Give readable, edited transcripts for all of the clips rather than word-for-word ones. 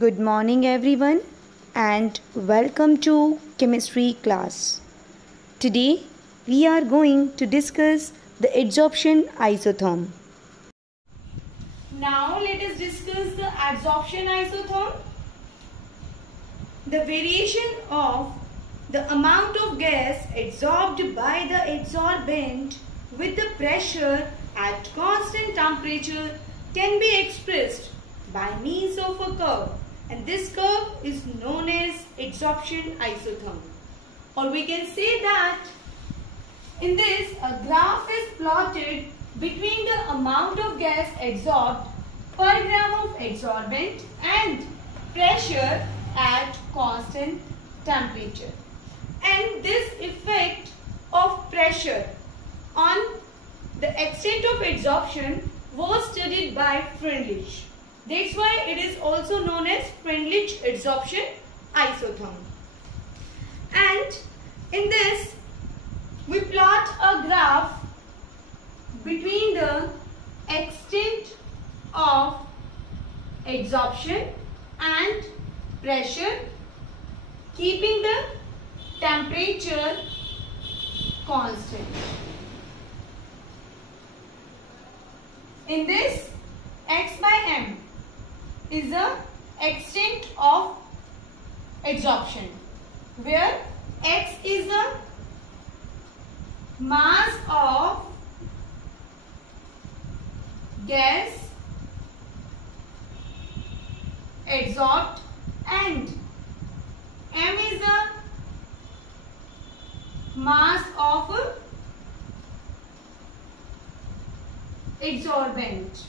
Good morning everyone and welcome to chemistry class. Today we are going to discuss the adsorption isotherm. Now let us discuss the adsorption isotherm. The variation of the amount of gas adsorbed by the adsorbent with the pressure at constant temperature can be expressed by means of a curve, and this curve is known as adsorption isotherm. Or we can say that in this a graph is plotted between the amount of gas adsorbed per gram of adsorbent and pressure at constant temperature. And this effect of pressure on the extent of adsorption was studied by Freundlich. That's why it is also known as Freundlich adsorption isotherm. And in this we plot a graph between the extent of adsorption and pressure, keeping the temperature constant. In this, x by m is the extent of adsorption, where x is the mass of gas adsorbed and m is the mass of adsorbent,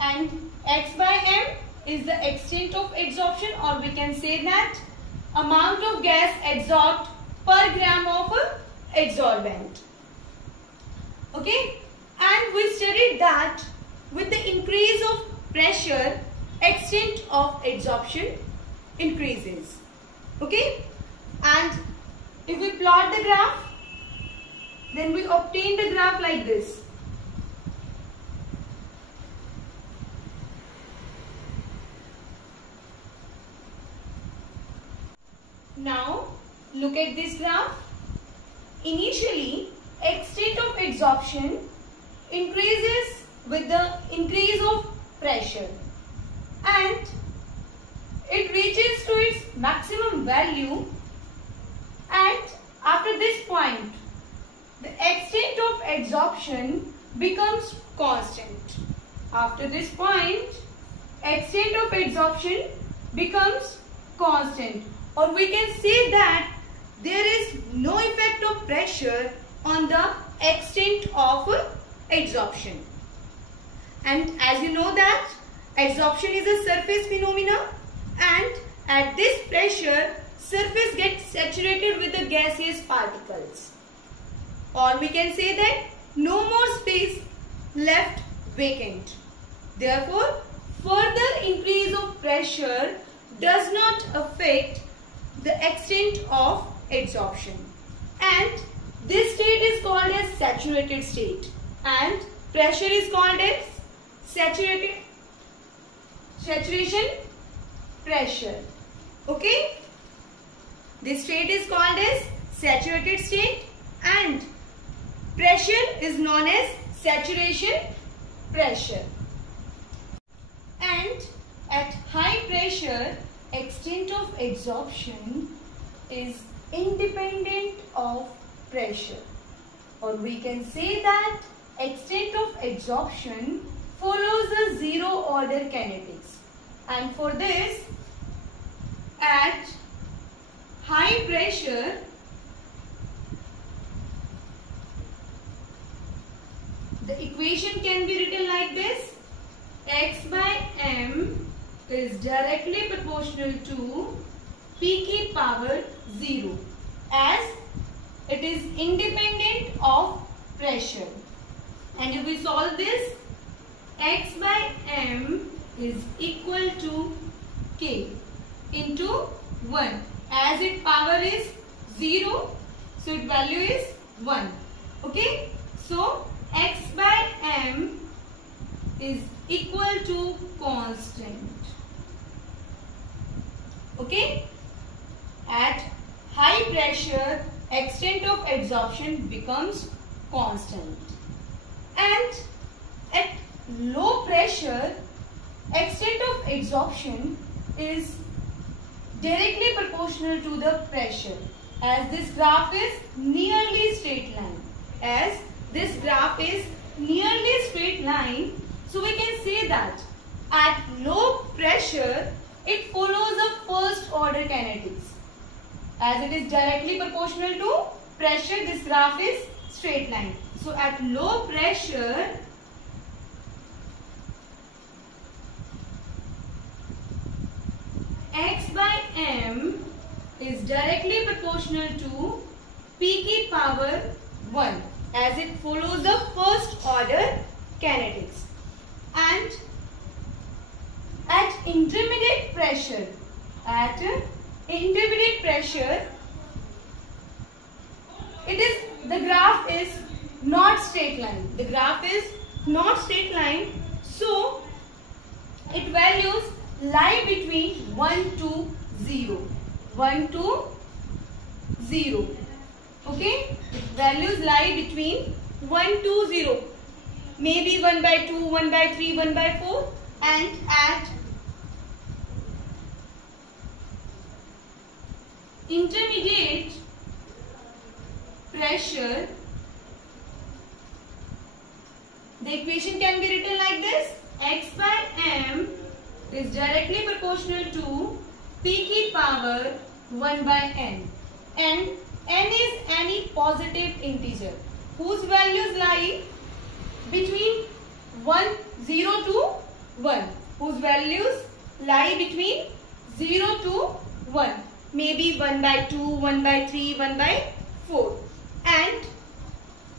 and x by m is the extent of adsorption, or we can say that amount of gas adsorbed per gram of adsorbent. Okay, and we studied that with the increase of pressure, extent of adsorption increases. Okay, and if we plot the graph, then we obtain the graph like this. Now look at this graph. Initially, extent of adsorption increases with the increase of pressure, and it reaches to its maximum value, and after this point the extent of adsorption becomes constant. After this point, extent of adsorption becomes constant, or we can say that there is no effect of pressure on the extent of adsorption. And as you know that adsorption is a surface phenomena, and at this pressure surface gets saturated with the gaseous particles, or we can say that no more space left vacant. Therefore, further increase of pressure does not affect the extent of adsorption, and this state is called as saturated state, and pressure is called as saturation pressure. Okay, this state is called as saturated state and pressure is known as saturation pressure. And at high pressure, extent of adsorption is independent of pressure, or we can say that extent of adsorption follows the zero order kinetics. And for this, at high pressure, the equation can be written like this: x by m is directly proportional to p power 0, as it is independent of pressure. And if we solve this, x by m is equal to k into 1, as its power is 0, so its value is 1. Okay, so x by m is equal to constant. Okay? At high pressure, extent of adsorption becomes constant. And at low pressure, extent of adsorption is directly proportional to the pressure, as this graph is nearly straight line. As this graph is nearly straight line, so we can say that at low pressure, it follows the first order kinetics. As it is directly proportional to pressure, this graph is straight line. So at low pressure, x by m is directly proportional to p की power 1, as it follows the first order kinetics. And at intermediate pressure, the graph is not straight line. The graph is not straight line, so its values lie between 1 to 0. 1 to 0. Okay? Its values lie between 1 to 0. Maybe 1 by 2, 1 by 3, 1 by 4. And at intermediate pressure, the equation can be written like this: x by m is directly proportional to p की power 1 by n, and n is any positive integer whose values lie between 0 to 1, whose values lie between 0 to 1, maybe 1 by 2, 1 by 3, 1 by 4. And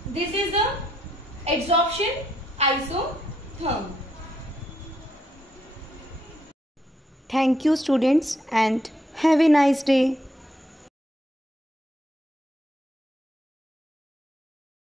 this is the adsorption isotherm. Thank you students and have a nice day.